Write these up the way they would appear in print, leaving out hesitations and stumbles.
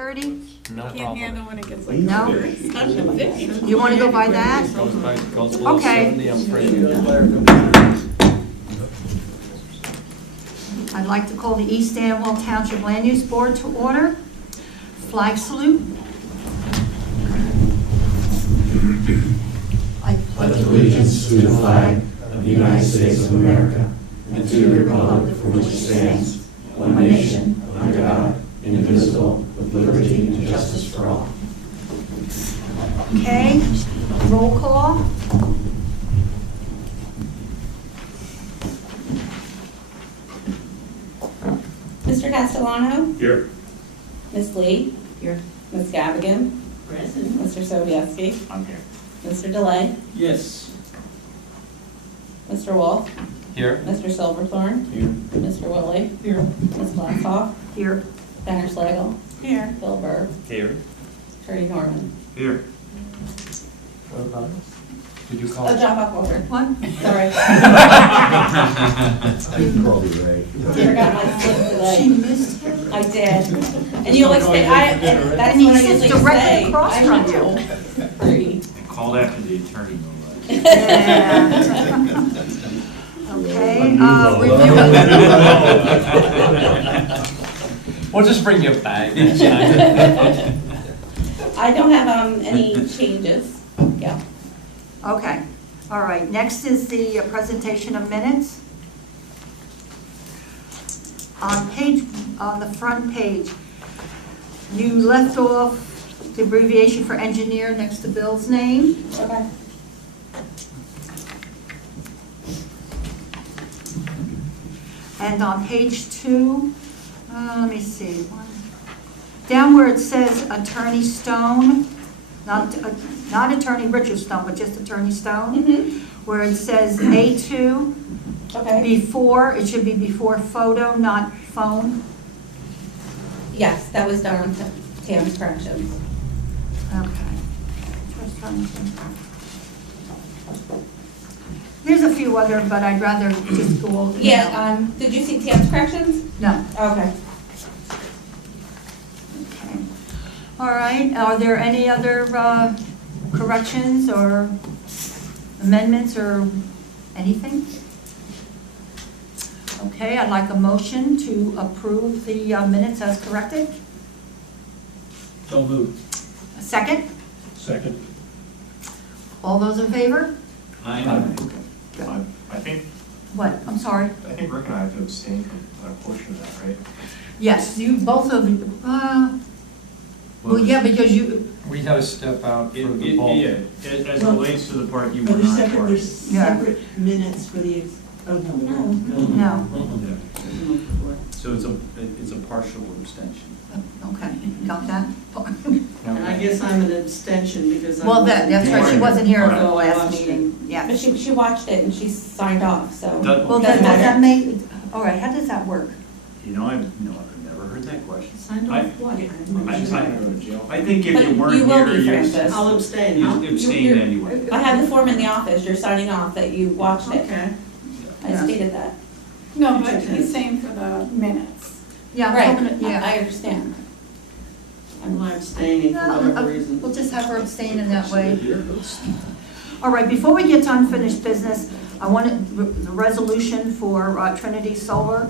5:30? No Can't problem. handle when it gets like. No. It's not a big- You want to go by that? Goes below Okay. 70, I'm afraid. I'd like to call the East Amwell Township Land Use Board to order. Flag salute. I pledge allegiance to the flag of the United States of America and to the republic for which it stands, one nation, under God, indivisible, with liberty and justice for all. Okay, roll call. Mr. Castellano? Here. Ms. Lee? Here. Ms. Gavigan? Present. Mr. Sobieski? I'm here. Mr. Delay? Yes. Mr. Wolf? Here. Mr. Silverthorne? Here. Mr. Willie? Here. Ms. Glasshoff? Here. Benner Slagle? Here. Bill Burr? Here. Attorney Norman? Here. Did you call? Oh, John Buckwater. What? Sorry. I'm probably right. Forgot my slip She today. missed him. I did. And you'll expect, that's And he what I sits usually directly say. across I'm from not you. told. Free. Called after the attorney, no less. Yeah. Okay, review. We'll just bring you a bag next time. I don't have any changes. Yeah. Okay, all right, next is the presentation of minutes. On the front page, you left off the abbreviation for engineer next to Bill's name. Okay. And on page 2, let me see, down where it says Attorney Stone, not Attorney Richard Stone, but just Attorney Stone, Mm-hmm. where it says A2, Okay. before, it should be before photo, not phone. Yes, that was done on Tam's corrections. Okay. Just trying to think. There's a few other, but I'd rather just go over. Yeah, did you see Tam's corrections? No. Okay. Okay. All right, are there any other corrections or amendments or anything? Okay, I'd like a motion to approve the minutes as corrected. So moved. A second? Second. All those in favor? I think What? I'm sorry. Rick and I have to abstain from a portion of that, right? Yes, you, both of you, well, yeah, because you, We had to step out for the Yeah, bulk. as relates to the part you were Well, not part of. there's Yeah. separate minutes for the, oh, no. no, So it's a partial abstention. okay, got that? And I guess I'm an abstention because I. Well, that's right, she wasn't here for the Oh, I last watched it. meeting, But yeah. she watched it and she signed off, so. Well, Doesn't does that matter. make, all right, how does that work? I've never heard that question. Signed I- off what? I think if But you weren't you will here, be, you Francis. I'll abstain, huh? abstained You're- anyway. I have the form in the office, you're signing off that you watched it. Okay. I Yeah. stated that. No, but he's saying for the minutes. Yeah, I'm Right, hoping, yeah. I understand. I'm abstaining for whatever reason. We'll just have her abstain in that way. All right, before we get to unfinished business, I wanted the resolution for Trinity Solar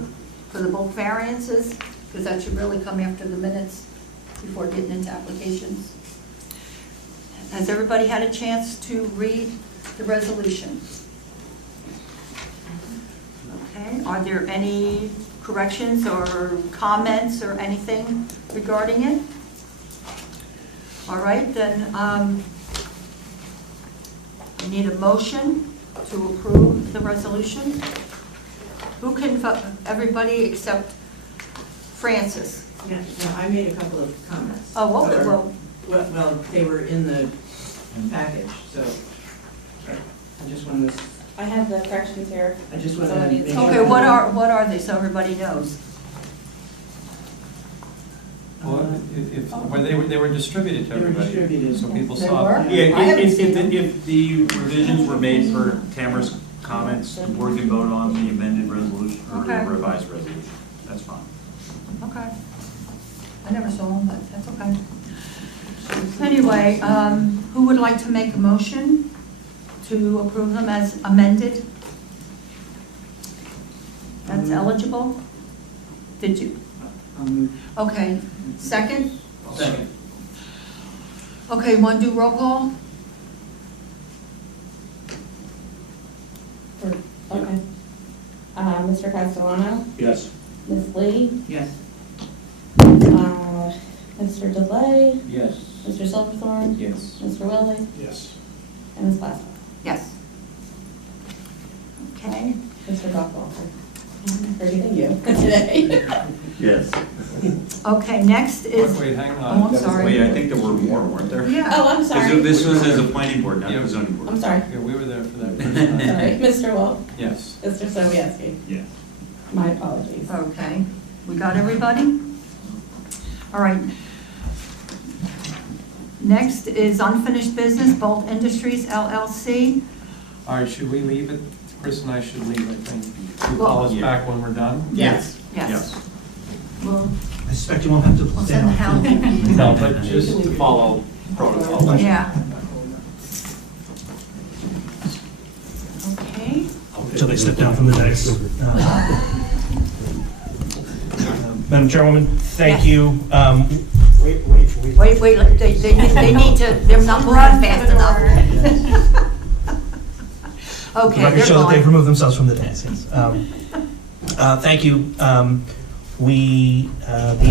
for the bulk variances, because that should really come after the minutes before getting into applications. Has everybody had a chance to read the resolution? Okay, are there any corrections or comments or anything regarding it? All right, then, I need a motion to approve the resolution. Who can vote? Everybody except Francis. Yeah, no, I made a couple of comments. Oh, okay, Or- well, Well, they were in the package, so I just wanted to, I have the corrections here. I just wanted to make sure. okay, what are they, so everybody knows? Well, well, they were distributed to They were everybody. distributed. So people They saw were? it. Yeah, I haven't seen them. if the revisions were made for Tamara's comments, the board can vote on the amended resolution or the Okay. revised resolution. That's fine. Okay. I never saw them, but that's okay. Anyway, who would like to make a motion to approve them as amended? That's eligible? Did you? Okay, second? Second. Okay, want to do roll call? Okay. Mr. Castellano, Yes. Ms. Lee, Yes. Mr. Delay, Yes. Mr. Silverthorne, Yes. Mr. Wiley, Yes. and Ms. Glassman. Yes. Okay, Mr. Buckwalter. Forgetting you today. Yes. okay, next is, Wait, hang oh, on. I'm sorry. Wait, I think there were more, weren't there? Yeah, Oh, I'm 'Cause sorry. this was as a planning board, not Yeah. the zoning board. I'm sorry. Yeah, we were there for that first time. Sorry. Mr. Wolf, Yes. Mr. Sobieski. Yes. My apologies. okay. We got everybody? All right. Next is unfinished business, Bolt Industries LLC. All right, should we leave it? Chris and I should leave, I think. You Well- call us Yeah. back when we're done? Yes. Yes. Well, I suspect you won't have to we'll stay send the on. hound. No, but just Just to follow protocol. Yeah. Okay. Until they step down from the dais. Madam Chairwoman, thank you. Wait, they need to, they're not moving fast enough. The Okay, record they're show that they've gone. removed themselves from the dais, yes. Thank you. The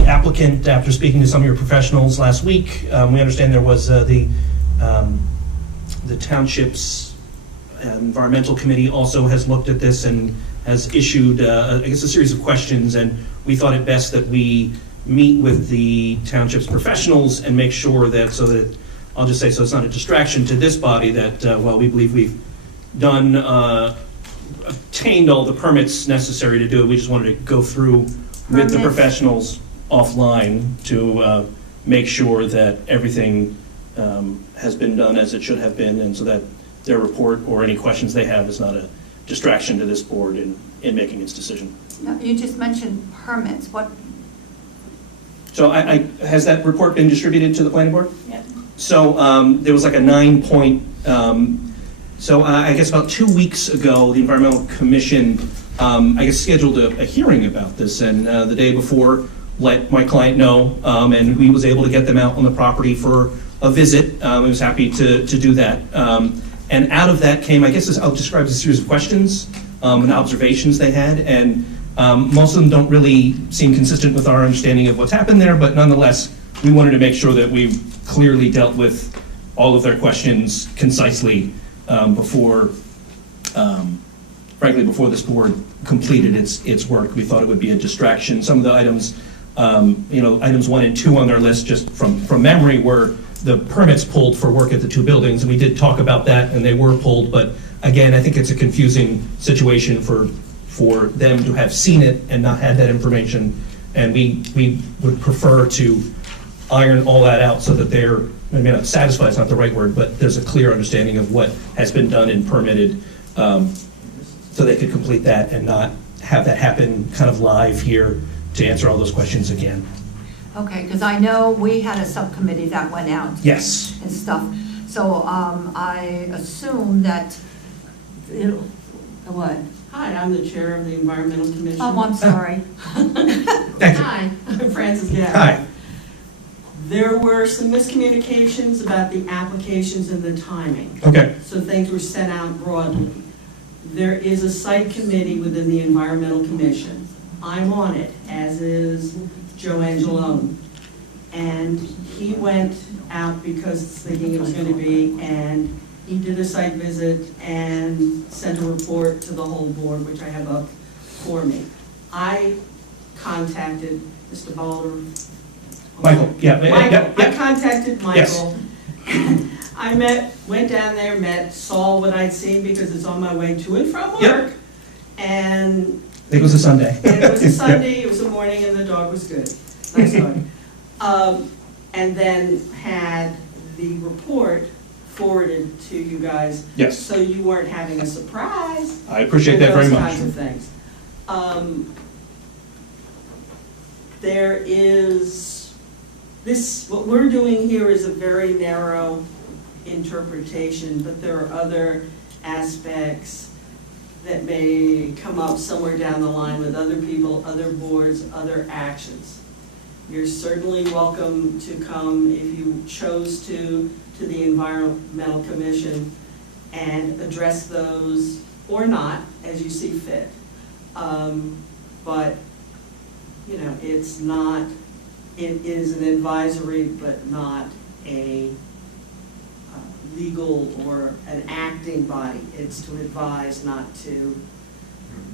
applicant, after speaking to some of your professionals last week, we understand there was the township's environmental committee also has looked at this and has issued, I guess, a series of questions, and we thought it best that we meet with the township's professionals and make sure that, so that, I'll just say, so it's not a distraction to this body, that, while we believe we've done, obtained all the permits necessary to do it, we just wanted to go through with the Permits. professionals offline to make sure that everything has been done as it should have been, and so that their report or any questions they have is not a distraction to this board in making its decision. No, you just mentioned permits, what, So has that report been distributed to the planning board? Yep. So there was like a 9-point, so I guess about 2 weeks ago, the Environmental Commission, I guess, scheduled a hearing about this, and the day before, let my client know, and we was able to get them out on the property for a visit. I was happy to do that. And out of that came, I guess I'll describe as a series of questions and observations they had, and most of them don't really seem consistent with our understanding of what's happened there, but nonetheless, we wanted to make sure that we clearly dealt with all of their questions concisely before, frankly, before this board completed its work. We thought it would be a distraction. Some of the items, items 1 and 2 on their list, just from memory, were the permits pulled for work at the 2 buildings, and we did talk about that, and they were pulled, but again, I think it's a confusing situation for them to have seen it and not had that information, and we would prefer to iron all that out so that they're, maybe not satisfied is not the right word, but there's a clear understanding of what has been done and permitted, so they could complete that and not have that happen kind of live here to answer all those questions again. okay, because I know we had a subcommittee that went out Yes. and stuff, so I assume that it'll, what? Hi, I'm the chair of the Environmental Commission. Oh, I'm sorry. Thank you. Hi, I'm Frances Gabb. Hi. There were some miscommunications about the applications and the timing, Okay. so things were sent out broadly. There is a site committee within the Environmental Commission. I'm on it, as is Joe Angelone. And he went out because thinking it was going to be, and he did a site visit and sent a report to the whole board, which I have up for me. I contacted Mr. Balder. Michael, yeah. Michael, I yeah. contacted Yes. Michael. I went down there, saw what I'd seen because it's on my way to and from Yep. work. And I think it was a Sunday. it was a Sunday, it was a morning, and the dog was good. Nice dog. And then had the report forwarded to you guys. Yes. So you weren't having a surprise. I appreciate that very Those much. kinds of things. There is what we're doing here is a very narrow interpretation, but there are other aspects that may come up somewhere down the line with other people, other boards, other actions. You're certainly welcome to come if you chose to the Environmental Commission and address those or not, as you see fit. But, you know, it's not, it is an advisory, but not a legal or an acting body. It's to advise, not to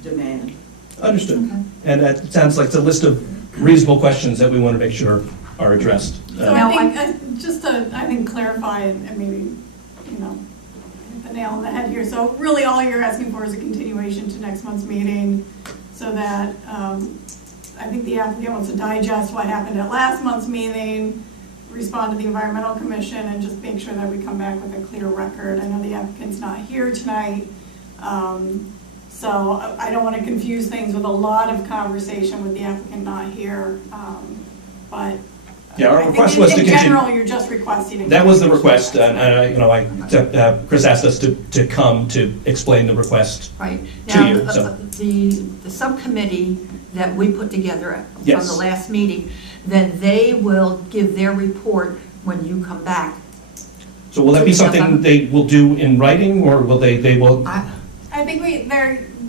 demand. Understood. Okay. And it sounds like it's a list of reasonable questions that we want to make sure are addressed. So Now, I think, just to, I think, clarify and maybe, you know, hit the nail on the head here. So really all you're asking for is a continuation to next month's meeting so that I think the applicant wants to digest what happened at last month's meeting, respond to the Environmental Commission, and just make sure that we come back with a clear record. I know the applicant's not here tonight, so I don't want to confuse things with a lot of conversation with the applicant not here, but Yeah, our I think request was to in continue. general, you're just requesting. That was the request, and you know, Chris asked us to come to explain the request. Right. To Now, you, so. the subcommittee that we put together from Yes. the last meeting, then they will give their report when you come back. So will that be So we have something them- they will do in writing, or will they will? I think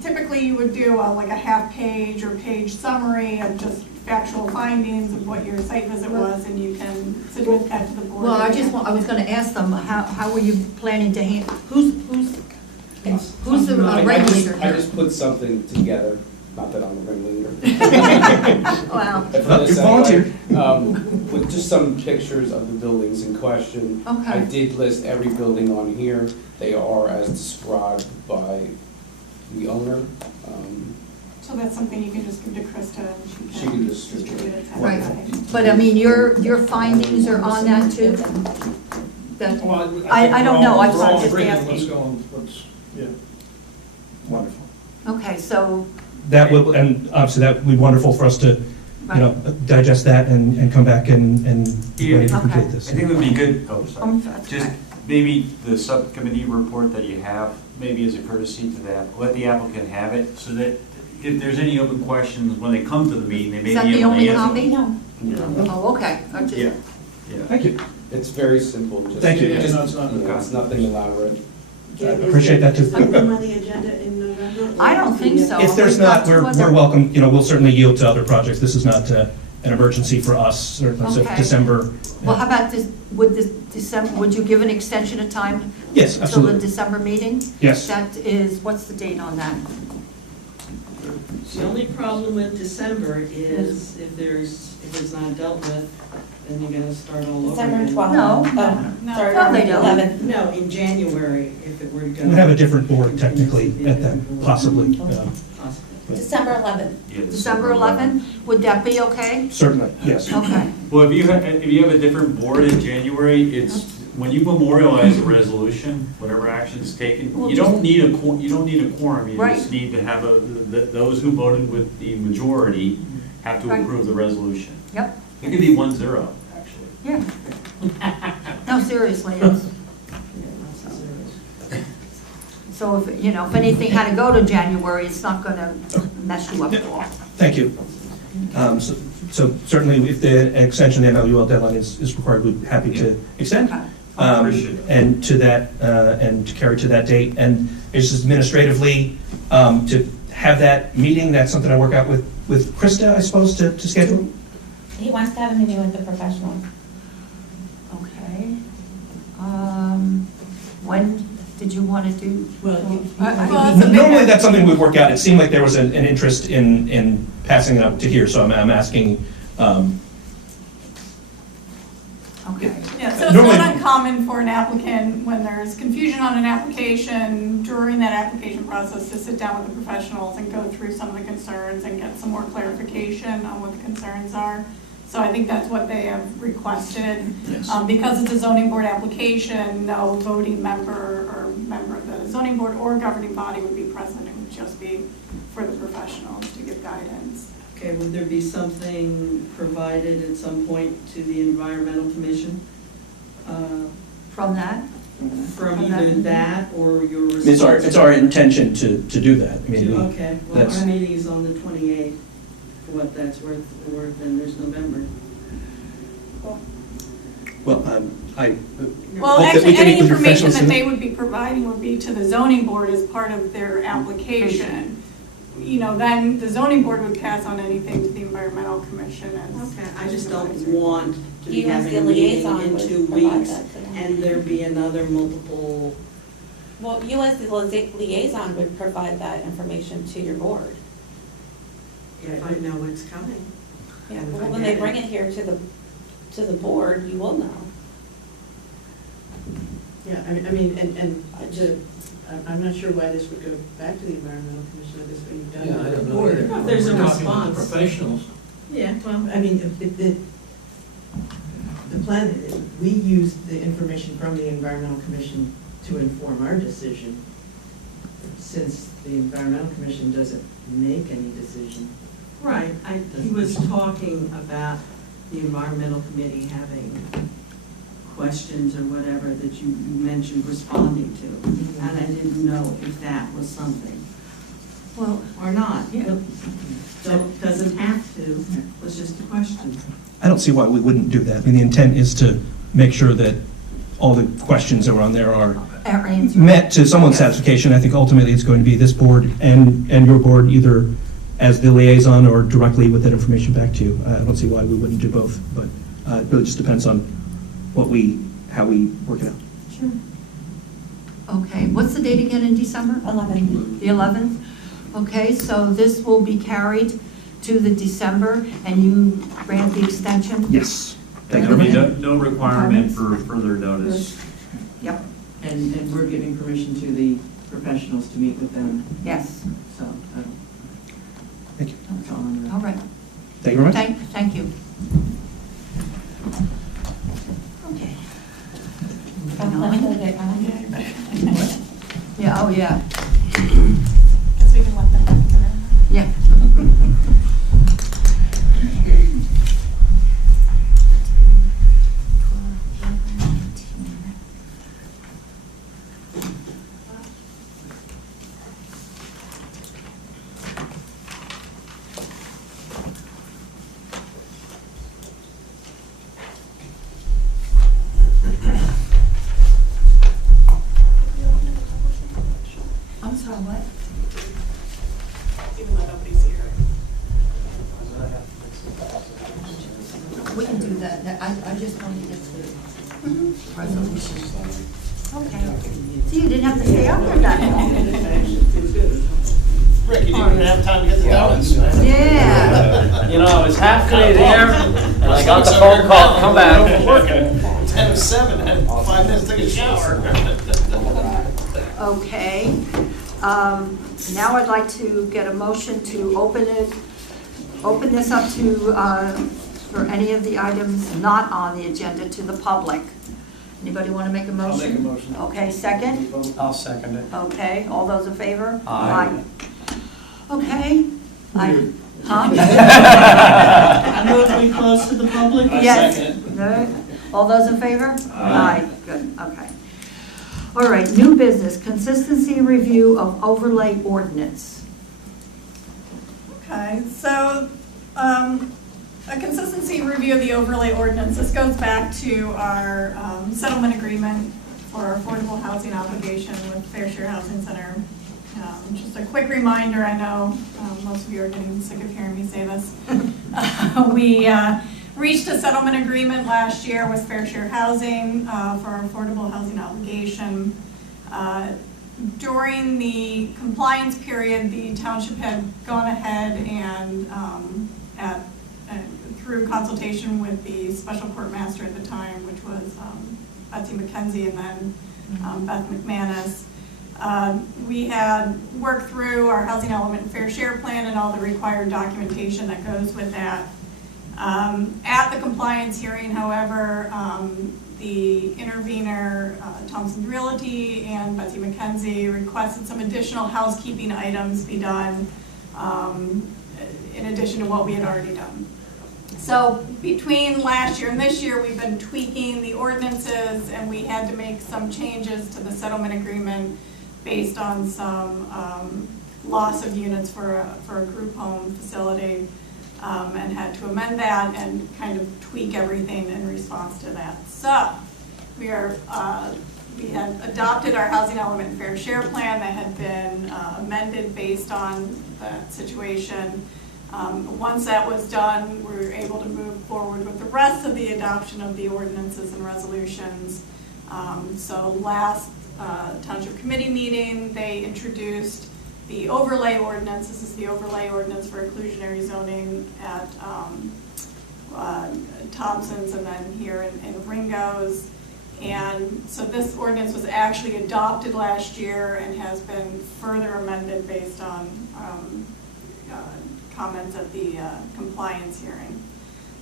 typically you would do like a half-page or page summary of just factual findings of what your site visit was, and you can submit that to the board. Well, I was gonna ask them, how are you planning to who's the regulator I here? just put something together, not that I'm a ringleader. Wow, But for Well, this you volunteered. anyway, with just some pictures of the buildings in question. I okay. did list every building on here. They are as described by the owner. So that's something you can just give to Krista, and She can distribute it to Right. everybody. But I mean, your findings are on that too? That, I don't know, I was just asking. Wonderful. Okay, so, That will, and obviously that would be wonderful for us to, you know, digest that and come back and be ready to Yeah. complete Okay. this. I think it would be good, oh, sorry. Just okay. maybe the subcommittee report that you have, maybe as a courtesy to that, let the applicant have it, so that if there's any open questions, when they come to the meeting, they may Is that be the able to only answer. copy? No. Oh, okay. I just- Yeah, yeah. Thank you. It's very simple. Just- Thank you. just- Yeah, It's nothing elaborate. I appreciate that too. Something on the agenda in November? I don't think so. If there's We've got not, two we're other- welcome, you know, we'll certainly yield to other projects. This is not an emergency for us, certainly, so Okay. December. Well, how about this, would you give an extension of time Yes, until the absolutely. December meeting? Yes. That is, what's the date on that? The only problem with December is if it's not dealt with, then you're gonna start all over December again. 12th. No. No. Sorry, No, they don't. 11th. No, in January, if it were to go. We'll have a different board technically at that, possibly. Possibly. December 11th. Yeah, December 11th? Would that be okay? Certainly, yes. Okay. Well, if you have a different board in January, it's, when you memorialize a resolution, whatever action is taken, Well, you don't need a quorum, you Right. just need to have those who voted with the majority have to Right. approve the resolution. Yep, It could be 1-0, actually. yeah. No, seriously, it's, so if, you know, if anything had to go to January, it's not gonna mess you up at all. Thank you. So certainly, if the extension of the MLUL deadline is required, we'd be happy to extend. Okay. Appreciate it. And to that, and to carry to that date. And it's just administratively, to have that meeting, that's something I work out with Krista, I suppose, to schedule? He wants to have a meeting with the professionals. Okay. When did you want to do? Well, Well, it's a big Normally, one. that's something we work out. It seemed like there was an interest in passing it up to here, so I'm asking, Okay. Yeah, so it's Normally- not uncommon for an applicant, when there's confusion on an application, during that application process, to sit down with the professionals and go through some of the concerns and get some more clarification on what the concerns are. So I think that's what they have requested. Yes. Because it's a zoning board application, no voting member or member of the zoning board or governing body would be present. It would just be for the professionals to give guidance. Okay, would there be something provided at some point to the Environmental Commission? From that? From either that or your It's our intention to do that. I mean, Okay, well, that's- our meeting's on the 28th, for what that's worth, or then there's November. well, I Well, hope that we actually, can any meet with information professionals that in- they would be providing would be to the zoning board as part of their application. You know, then the zoning board would pass on anything to the environmental commission as. Okay, I just don't want to be You as having a the meeting liaison in would 2 provide weeks that to them. and there be another multiple. Well, you as the liaison would provide that information to your board. If I know what's coming. Yeah, And if well, I when get they it. bring it here to the board, you will know. Yeah, I mean, and I'm not sure why this would go back to the environmental commission, if this is what you've done. Yeah, I don't know Or- either. If there's a We're talking to response. Professionals. Yeah, well. I mean, if the plan, we use the information from the environmental commission to inform our decision, since the environmental commission doesn't make any decision. Right, he was talking about the environmental committee having questions or whatever that you mentioned responding to. And I didn't know if that was something Well, or not. yeah. Doesn't have to, it was just a question. I don't see why we wouldn't do that. I mean, the intent is to make sure that all the questions that were on there are Answer. met to someone's satisfaction. I think ultimately it's going to be this board and your board, either as the liaison or directly with that information back to you. I don't see why we wouldn't do both, but it really just depends on how we work it out. Sure. Okay, what's the date again in December? 11. The 11th? Okay, so this will be carried to the December, and you grant the extension? Yes. Thank There'll you. be no requirement for further notice. Yep, And we're giving permission to the professionals to meet with them, yes. so. Thank you. That's all I'm All right. Thank you very much. Thank you. Okay. Yeah, oh, yeah, Guess we can let them know. yeah. I'm sorry, what? Even though nobody's here. We can do that. I just want to get the resolution. Okay. See, you didn't have to stay up there that long. Rick, you didn't even have time to get the donuts. Yeah. You know, I was halfway there, and I got the phone call, come back. 10 to 7, and 5 minutes to take a shower. Okay. Now I'd like to get a motion to open this up to, for any of the items not on the agenda to the public. Anybody want to make a motion? I'll make a motion. Okay, second? I'll second it. Okay, all those in favor? Aye. Okay. Huh? I move we close to the public? Yes. second No? All those in favor? Aye. Good, okay. All right, new business, consistency review of overlay ordinance. Okay, so, a consistency review of the overlay ordinance, this goes back to our settlement agreement for our affordable housing obligation with Fair Share Housing Center. Just a quick reminder, I know most of you are getting sick of hearing me say this. We reached a settlement agreement last year with Fair Share Housing for our affordable housing obligation. During the compliance period, the township had gone ahead and through consultation with the special court master at the time, which was Betsy McKenzie and then Beth McManus, we had worked through our housing element fair share plan and all the required documentation that goes with that. At the compliance hearing, however, the intervener, Thompson Realty and Betsy McKenzie, requested some additional housekeeping items be done in addition to what we had already done. So between last year and this year, we've been tweaking the ordinances, and we had to make some changes to the settlement agreement based on some loss of units for a group home facility, and had to amend that and kind of tweak everything in response to that. So we had adopted our housing element fair share plan that had been amended based on that situation. Once that was done, we were able to move forward with the rest of the adoption of the ordinances and resolutions. So last Township Committee meeting, they introduced the overlay ordinance. This is the overlay ordinance for inclusionary zoning at Thompson's and then here in Ringo's. And so this ordinance was actually adopted last year and has been further amended based on comments at the compliance hearing.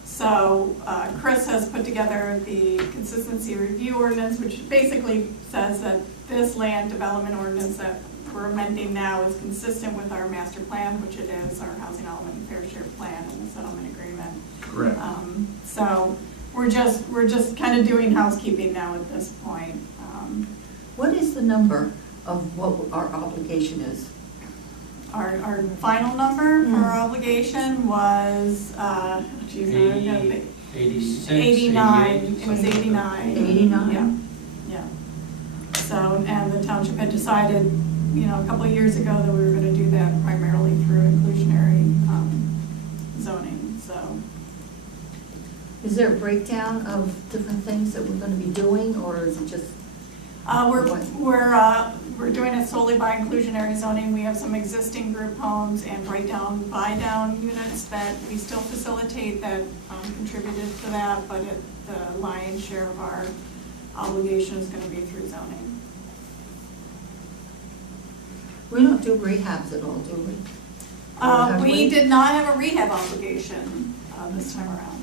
So Chris has put together the consistency review ordinance, which basically says that this land development ordinance that we're amending now is consistent with our master plan, which it is, our housing element and fair share plan and the settlement agreement. Correct. So we're just kind of doing housekeeping now at this point. What is the number of what our obligation is? Our final number for our obligation was, 86, 89. It was 89. 89? Yeah. So, and the township had decided, a couple of years ago that we were going to do that primarily through inclusionary zoning. So, is there a breakdown of different things that we're going to be doing, or is it just? We're doing it solely by inclusionary zoning. We have some existing group homes and buy down units that we still facilitate that contributed to that, but the lion's share of our obligation is going to be through zoning. We don't do rehabs at all, do we? We did not have a rehab obligation this time around.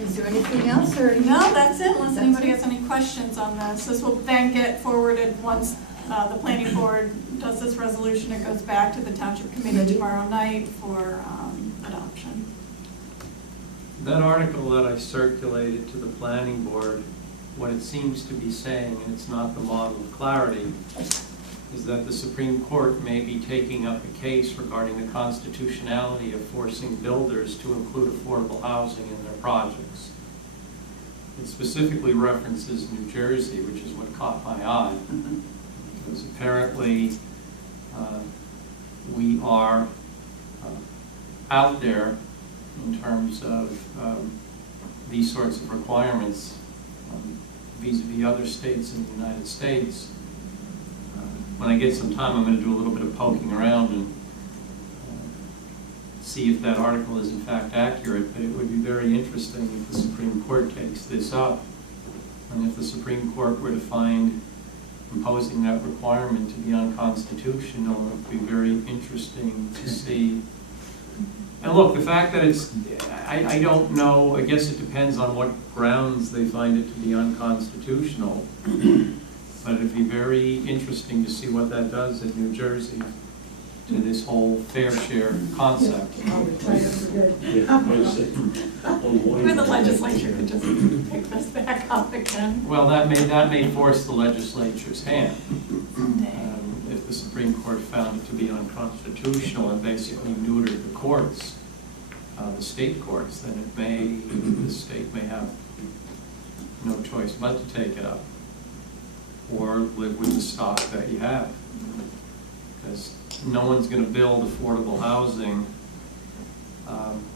Is there anything else, or? No, that's it, unless anybody has any questions on this. This will then get forwarded once the planning board does this resolution. It goes back to the township committee tomorrow night for adoption. That article that I circulated to the planning board, what it seems to be saying, and it's not the model of clarity, is that the Supreme Court may be taking up a case regarding the constitutionality of forcing builders to include affordable housing in their projects. It specifically references New Jersey, which is what caught my eye, because apparently we are out there in terms of these sorts of requirements vis-a-vis other states in the United States. When I get some time, I'm going to do a little bit of poking around and see if that article is in fact accurate, but it would be very interesting if the Supreme Court takes this up. And if the Supreme Court were to find imposing that requirement to be unconstitutional, it would be very interesting to see. And look, the fact that it's, I don't know, I guess it depends on what grounds they find it to be unconstitutional. But it'd be very interesting to see what that does in New Jersey to this whole fair share concept. Where the legislature could just pick this back up again. Well, that may force the legislature's hand. If the Supreme Court found it to be unconstitutional and basically neutered the courts, the state courts, then the state may have no choice but to take it up, or live with the stock that you have. Because no one's going to build affordable housing,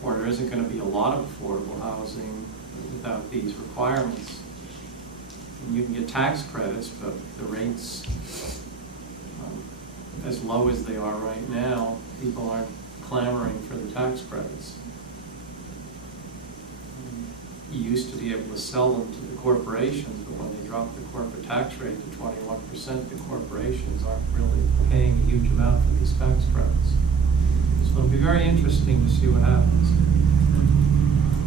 or there isn't going to be a lot of affordable housing without these requirements. And you can get tax credits, but the rates, as low as they are right now, people aren't clamoring for the tax credits. You used to be able to sell them to the corporations, but when they dropped the corporate tax rate to 21%, the corporations aren't really paying a huge amount for these tax credits. So it'll be very interesting to see what happens.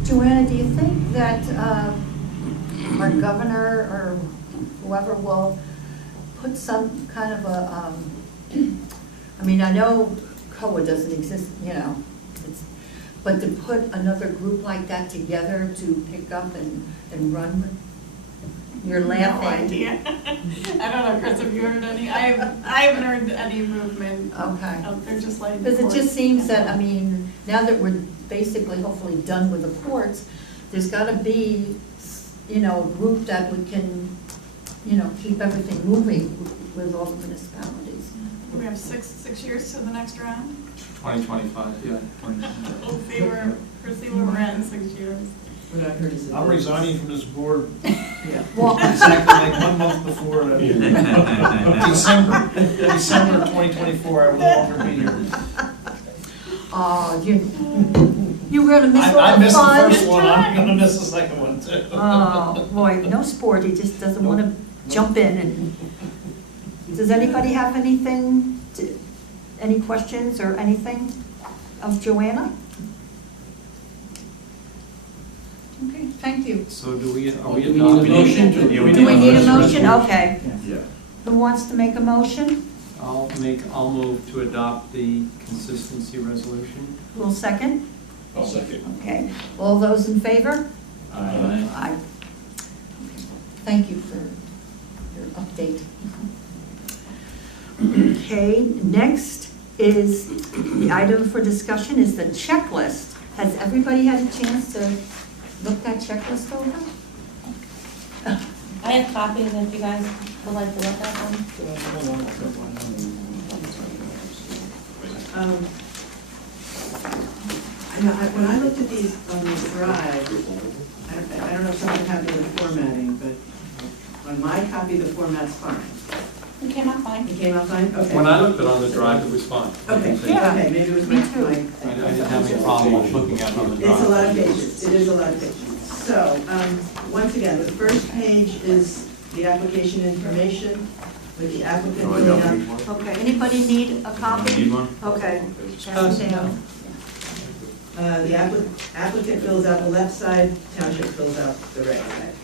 Joanna, do you think that our governor or whoever will put some kind of a I mean, I know COA doesn't exist, you know, but to put another group like that together to pick up and run with, you're laughing. No idea. I don't know, Chris, have you heard any? I haven't heard any movement. Okay. They're just like. Because it just seems that, I mean, now that we're basically hopefully done with the courts, there's gotta be, you know, a group that we can, you know, keep everything moving with all the municipalities. We have six years to the next round. 2025, yeah. We'll see where we're at in 6 years. What I've heard is that. I'm resigning from this board Yeah. Well, exactly like 1 month before December of 2024, I will no longer be here. oh, you're gonna miss all the fun. I missed the first one, I'm gonna miss the second one too. Oh, boy, no sport, he just doesn't want to jump in and, does anybody have anything, any questions or anything of Joanna? Okay, thank you. So are we Do we need a adopting? motion? Do we need a motion? Okay. Yeah. Who wants to make a motion? I'll move to adopt the consistency resolution. Who'll second? I'll second. Okay, all those in favor? Aye. Aye. Thank you for your update. Okay, next is, the item for discussion is the checklist. Has everybody had a chance to look that checklist over? I have copies if you guys would like to look at them. I know, when I looked at these on the drive, I don't know if something happened with the formatting, but on my copy, the format's fine. It came out fine. It came out fine? Okay. When I looked at it on the drive, it was fine. Okay, Yeah. okay, maybe it was Me my. too. I didn't have any problem looking at it on the drive. It's a lot of pages, it is a lot of pages. So, once again, the first page is the application information with the applicant filling out. Okay, anybody need a copy? Need one? Okay, pass it down. The applicant fills out the left side, township fills out the right side.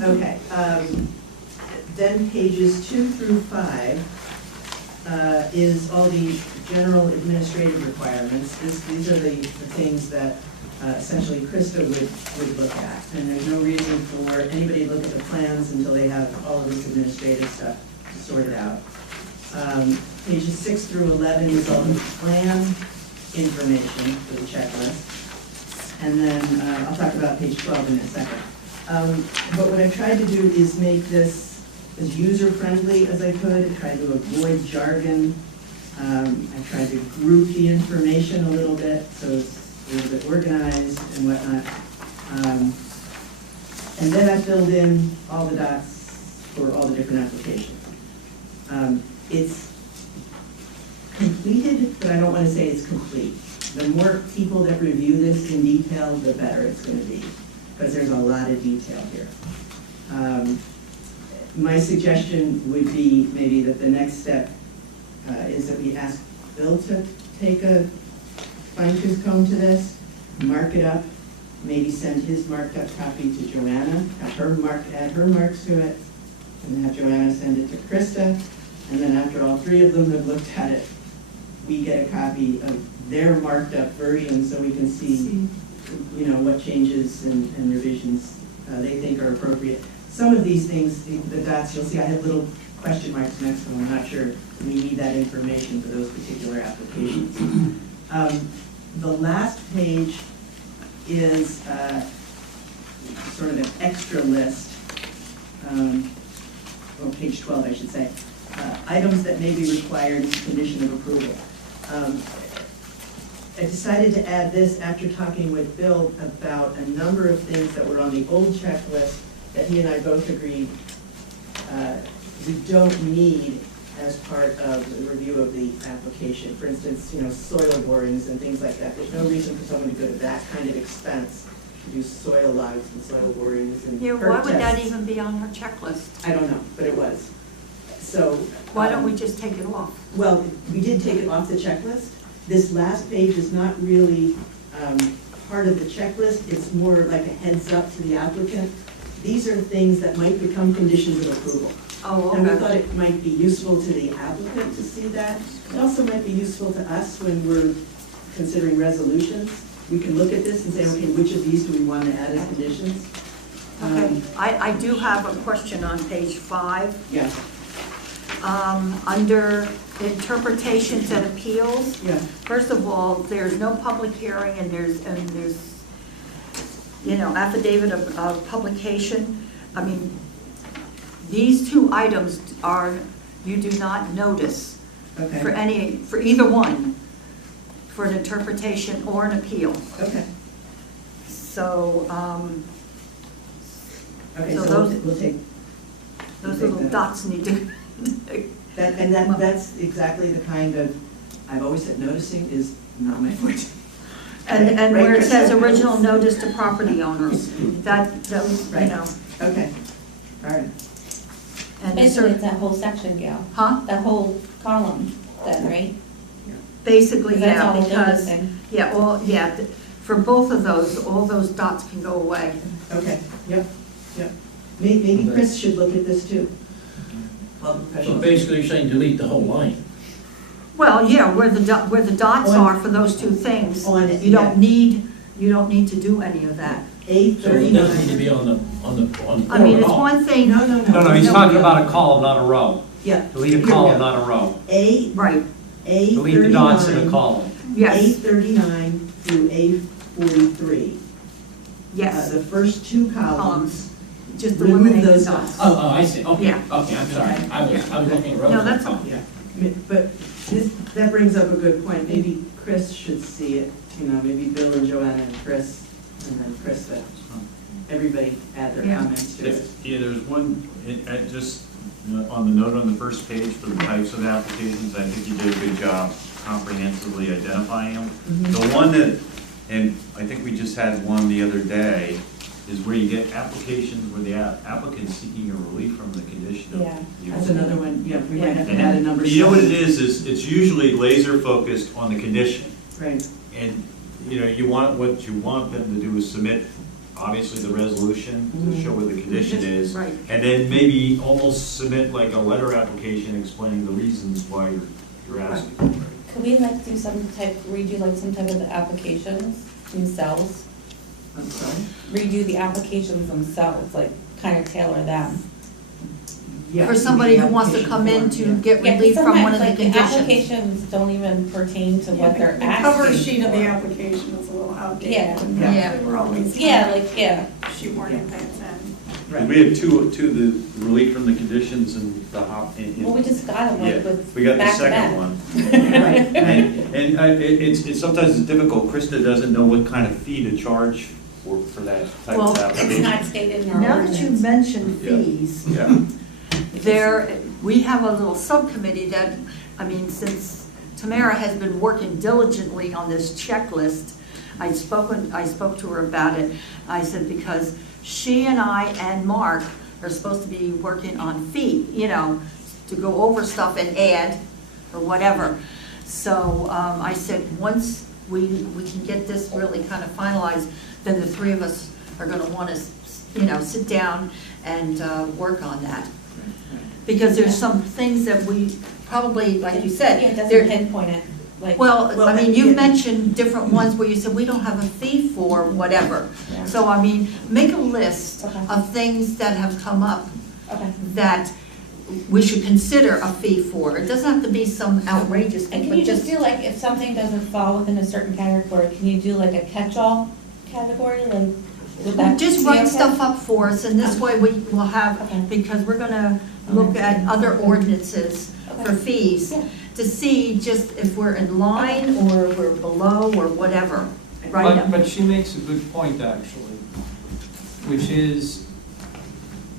Okay, then pages 2 through 5 is all the general administrative requirements. These are the things that essentially Krista would look at. And there's no reason for anybody to look at the plans until they have all of this administrative stuff sorted out. Pages 6 through 11 is all the plan information for the checklist. And then I'll talk about page 12 in a second. But what I tried to do is make this as user-friendly as I could. I tried to avoid jargon. I tried to group the information a little bit so it's a little bit organized and whatnot. And then I filled in all the dots for all the different applications. It's completed, but I don't want to say it's complete. The more people that review this in detail, the better it's going to be, because there's a lot of detail here. My suggestion would be maybe that the next step is that we ask Bill to take a fine-tooth comb to this, mark it up, maybe send his marked up copy to Joanna, have her add her marks to it, and then have Joanna send it to Krista, and then after all three of them have looked at it, we get a copy of their marked up version so we can see, you know, what changes and revisions they think are appropriate. Some of these things, the dots, you'll see I have little question marks next to them. I'm not sure we need that information for those particular applications. The last page is sort of an extra list, well, page 12, I should say, items that may be required as a condition of approval. I decided to add this after talking with Bill about a number of things that were on the old checklist that he and I both agreed we don't need as part of the review of the application. For instance, you know, soil borings and things like that. There's no reason for someone to go to that kind of expense to do soil logs and soil borings and Yeah, perk why would that tests. even be on her checklist? I don't know, but it was. So. Why don't we just take it off? Well, we did take it off the checklist. This last page is not really part of the checklist. It's more like a heads up to the applicant these are things that might become conditions of approval. Oh, And we thought okay. it might be useful to the applicant to see that. It also might be useful to us when we're considering resolutions. We can look at this and say, okay, which of these do we want to add as conditions? Okay, I do have a question on page 5. Yeah, Under interpretations and appeals, yeah. first of all, there's no public hearing and there's, you know, affidavit of publication. I mean, these two items are, you do not notice Okay. for either one, for an interpretation or an appeal. Okay. So, Okay, So so those- we'll take those Take little that. dots need to, that, and that's exactly the kind of, I've always said noticing is not my forte. and Right, where it says Krista? original notice to property owners, those, you Right. know. Okay, all right. And the Basically, it's that whole section, Gail, Huh? that whole column, then, right? Basically, 'Cause that's all yeah, the because, noticing. yeah, well, yeah, for both of those, all those dots can go away. Okay, yep, yep. Maybe Chris should look at this too. Well, So professional. basically, you're saying delete the whole line. Well, yeah, where the dots On- are for those two things, on it, you don't yeah. need to do any of that. So it doesn't need to A39. be on the I mean, at it's all. one thing. No, no, no. No, he's talking about a column, not a row. Yeah. Delete a Here we column, go. not a row. Right, A39. Delete the dots in a column. yes, A39 through A43. yes, The first two columns. columns, just Remove eliminate the those dots. dots. Oh, I see, okay, Yeah. okay, I'm sorry. I was looking at rows. No, that's all. Yeah, but that brings up a good point. Maybe Chris should see it, you know, maybe Bill and Joanna and Chris, and then Krista. Everybody add their Yeah. comments to it. Yeah, there's one, just on the note on the first page for the types of applications, I think you did a good job comprehensively identifying them. The one that, and I think we just had one the other day, is where you get applications where the applicant's seeking a relief from the condition of Yeah. use. That's another one, yeah, we might have to And add a number. you know what it 7. is it's usually laser focused on the condition. Right, And, you know, what you want them to do is submit, obviously, the resolution to show what the condition is. Right. And then maybe almost submit like a letter application explaining the reasons why you're asking for it. Could we like do redo like some type of the applications themselves? I'm sorry. Redo the applications themselves, like kind of tailor them. Yeah, For somebody the who wants to application come in form, to yeah. get Yeah, 'cause relief from one of the sometimes, like, conditions. applications don't even pertain to what they're The asking cover sheet of the for. application is a little outdated. Yeah. and Yeah. We're always. Yeah, like, yeah. Shoehorning things in. Right. We have two, the relief from the conditions and the hop. Well, we just got it Yeah, like with we got the back to second back. one. Right, right. And it's sometimes it's difficult, Krista doesn't know what kind of fee to charge for that type Well, of It's application. not stated in our Now that you ordinance. mentioned Yeah. fees, Yeah. we have a little subcommittee that, I mean, since Tamara has been working diligently on this checklist, I spoke to her about it. I said, because she and I and Mark are supposed to be working on fee, you know, to go over stuff and add or whatever. So I said, once we can get this really kind of finalized, then the three of us are gonna wanna, you know, sit down and work on that. Because there's some things that we probably, like you said, Yeah, it there- doesn't pinpoint it, like. well, I mean, yeah. you've mentioned different ones where you said, we don't have a fee for whatever. Yeah. So, I mean, make a list Okay. of things that have come up Okay. that we should consider a fee for. It doesn't have to be some outrageous And thing, can but you just do like, if something doesn't fall within a certain category, can you do like a catch-all category, like, would that? just be write okay? stuff up for us, and this way we will have, Okay. because we're gonna look at other ordinances for Okay. fees, Yeah. to see just if we're in line or we're below or whatever, right? But she makes a good point, actually, which is,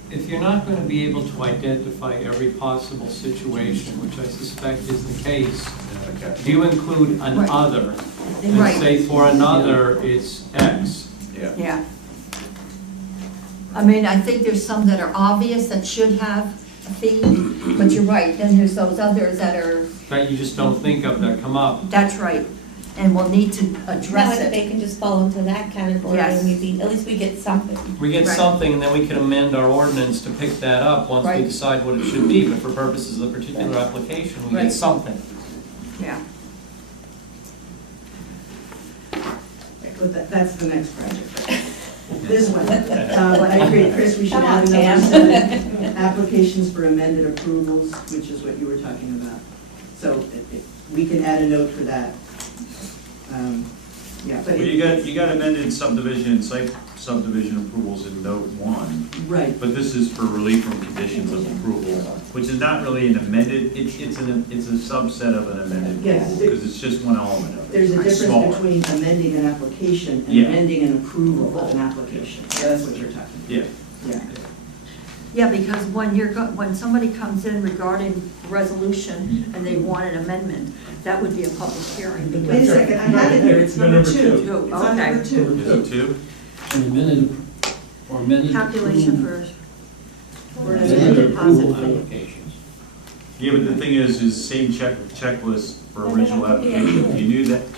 if you're not going to be able to identify every possible situation, which I suspect is the case, if you include an Right. other, and Right. say for another, it's X. Yeah. Yeah. I mean, I think there's some that are obvious that should have a fee, but you're right, then there's those others that are, That you just don't think of that come up. that's right. and we'll need to Now, address if it. they can just fall into that category, Yes. and at least we get something. We get Right. something, and then we can amend our ordinance to pick that up once we Right. decide what it should be, but for purposes of the particular application, we Right. get something. Yeah. But that's the next project. This one, I agree, Chris, we should Come add on, another Tam. seven. Applications for amended approvals, which is what you were talking about. So we can add a note for that. Yeah, but Well, you got amended subdivision and site subdivision approvals in note 1, right, but this is for relief from conditions of approval, which is not really an amended, it's a subset of an amended Yes. approval, because it's just one element of it. there's a difference Smaller. between amending an application and Yeah. amending an approval of an application. Yeah, that's what you're talking Yeah. about. Yeah. Yeah, because when somebody comes in regarding resolution and they want an amendment, that would be a public hearing. Wait a second, I have it here, it's number Number 2. two. It's on Okay. number 2. Is it 2? An amended, or amended. Calculation for, For an Amended amended approval possibly. applications. Yeah, but the thing is same checklist for Well, original that could be application. accurate.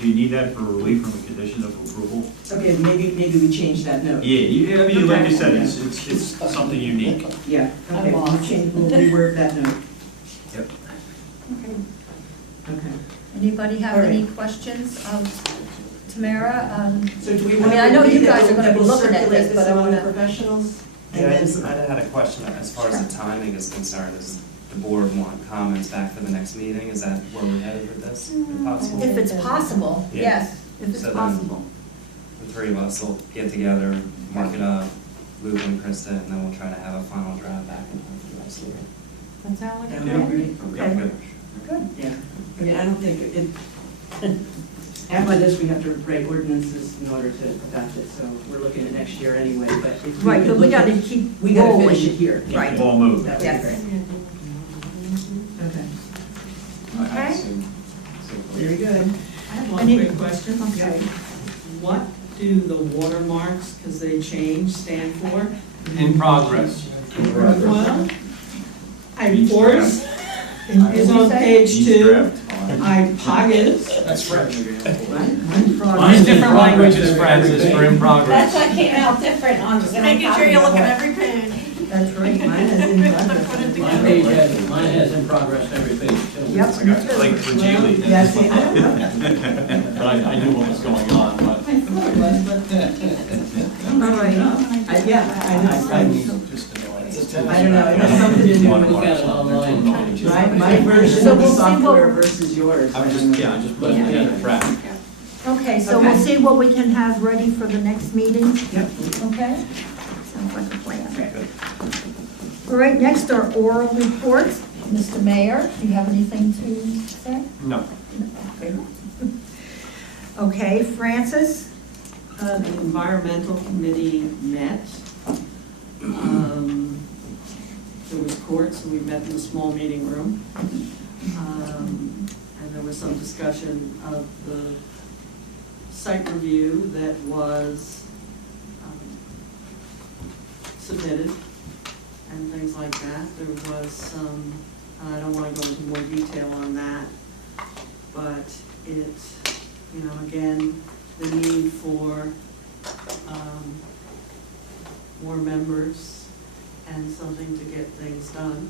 Do you need that for relief from a condition of approval? Okay, maybe we change that note. Yeah, I mean, like I Okay. said, it's something unique. Yeah, okay, I'm we'll lost. change, we'll reword that note. Yep. Okay. Okay. Anybody have All right. any questions of Tamara? So do we I want mean, to? I know you guys are gonna be looking at circulate this, but I among the wanna- professionals? And Yeah, I then- just, I had a question as far as the timing is concerned. Does the board want comments back for the next meeting? Is that where we're headed with this, if possible? If it's possible, Yeah. yes, if it's So then- possible. The three of us will get together, mark it up, Luke and Krista, and then we'll try to have a final draft back in time for the rest of the year. That sound like That a would be plan? great. Okay, Good. good. Yeah, I mean, I don't think it, after this, we have to write ordinances in order to adopt it, so we're looking at next year anyway, but if we Right, could but we look at- gotta keep We gotta rolling. finish it here. Keep Right. the ball moving. That would be Yes. great. Okay, Okay. very good. I have one Any- quick question. Okay. What do the watermarks, because they change, stand for? In progress. Well, force is on page Each 2. draft. Poggins. That's French. Use different languages, Francis, for in That's progress. what came out different on. Just making sure you look at every page. That's right. Mine is in progress. Put it Mine page has, mine has in progress every page, too. Yep. I got like the Geely. Yeah, see, I don't know. But I knew what was going on, but All right. Yeah, I know. just annoying. I don't know, it has something to do Look with at it online. my version So of the we'll see what- software versus yours. I was just, yeah, I just put it in a track. Okay, so we'll Okay. see what we can have ready for the next meeting, Yep. okay? Sounds like a plan. All right, next are oral reports. Mr. Mayor, do you have anything to say? No. Okay. Okay, Francis? The environmental committee met. There was court, so we met in a small meeting room. And there was some discussion of the site review that was submitted and things like that. There was some, I don't want to go into more detail on that, but it, you know, again, the need for more members and something to get things done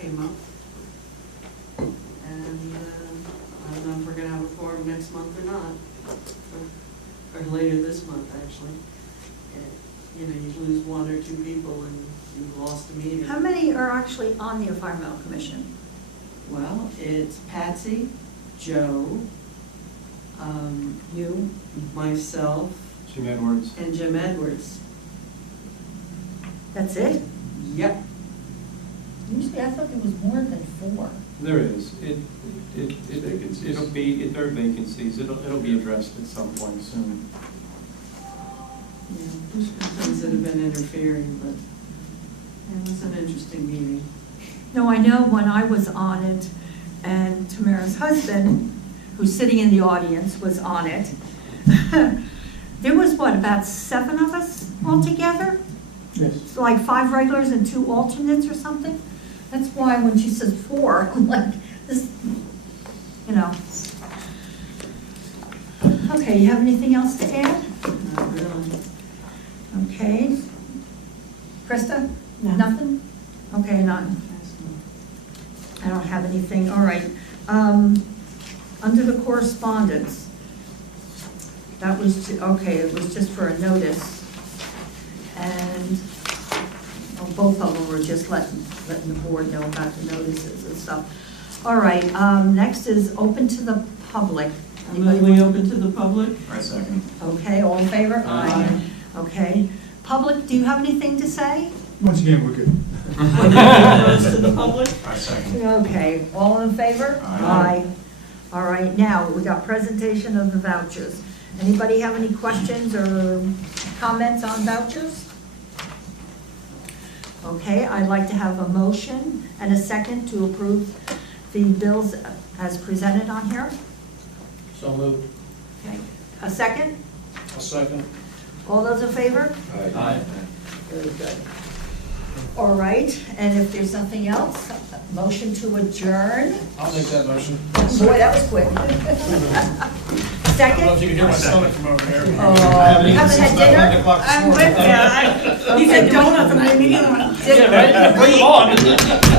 came up. And I don't know if we're gonna have a forum next month or not, or later this month, actually. You know, you lose one or two people and you've lost a meeting. How many are actually on the Environmental Commission? Well, it's Patsy, Joe, you, myself, Jim Edwards. and Jim Edwards. That's it? Yep. Usually, I thought there was more than 4. There is. It'll be, there are vacancies. It'll be addressed at some point soon. Yeah, there's been things that have been interfering, but it was an interesting meeting. No, I know when I was on it, and Tamara's husband, who's sitting in the audience, was on it. There was, what, about 7 of us altogether? Yes. So like 5 regulars and 2 alternates or something? That's why when she says 4, I'm like, this, you know. Okay, you have anything else to add? Not really. Okay. Krista? No. Nothing? Okay, none. I don't have anything, all right. Under the correspondence, that was, okay, it was just for a notice. And both of them were just letting the board know about the notices and stuff. All right, next is open to the public. We open to the public? I second. Okay, all in favor? Aye. Okay. Public, do you have anything to say? Once again, we're good. Goes to the public? I second. Okay, all in favor? Aye. All right, now, we got presentation of the vouchers. Anybody have any questions or comments on vouchers? Okay, I'd like to have a motion and a second to approve the bills as presented on here. So moved. Okay, a second? A second. All those in favor? Aye. Very good. All right, and if there's nothing else, motion to adjourn. I'll make that motion. Boy, that was quick. I don't know if Second? you can hear my stomach from over here. Oh, haven't had dinner? I'm with you. He said donuts and I immediately went, Yeah, right, bring them on.